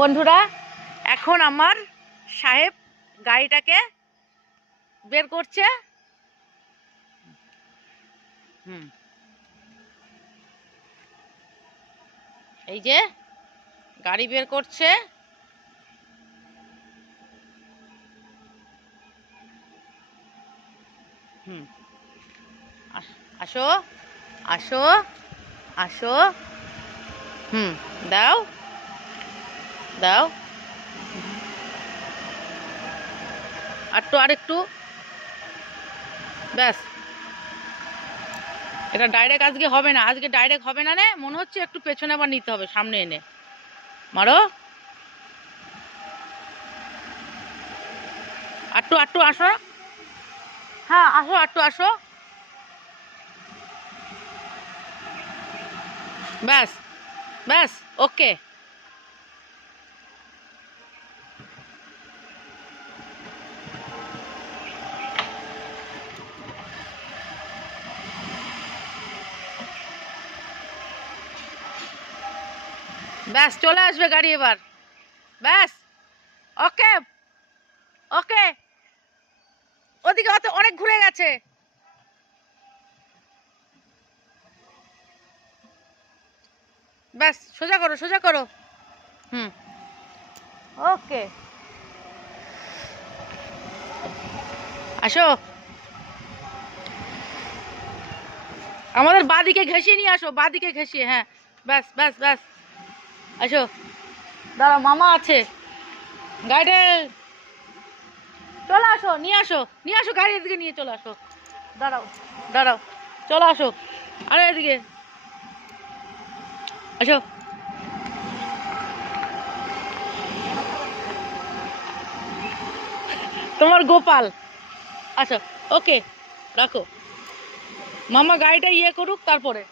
বন্ধুরা, এখন আমার সাহেব গাড়িটাকে বের করছে। এই যে গাড়ি বের করছে। আসো আসো আসো। দাও দাও, আরেকটু, ব্যাস। এটা ডাইরেক্ট আজকে হবে না, আজকে ডাইরেক্ট হবে না রে, মনে হচ্ছে একটু পেছনে আবার নিতে হবে, সামনে এনে মারো। আটটু আসো। হ্যাঁ আসো, আসো। ব্যাস ব্যাস, ওকে। ব্যাস, চলে আসবে গাড়ি এবার। ব্যাস, ওকে ওকে। ওদিকে অনেক ঘুরে গেছে। ব্যাস, সোজা করো সোজা করো। ওকে, আসো। আমাদের বাদিকে ঘেঁষিয়ে নিয়ে আসো, বাদিকে ঘেঁষিয়ে। হ্যাঁ, ব্যাস ব্যাস ব্যাস। আসো, দাঁড়াও, মামা আছে গাড়িতে। চলে আসো, নিয়ে আসো নিয়ে আসো, গাড়ির দিকে নিয়ে চলে আসো। দাঁড়াও দাঁড়াও, চলে আসো। আরে এদিকে আসো। তোমার গোপাল। আচ্ছা, ওকে, রাখো। মামা গাড়িটা করুক, তারপরে।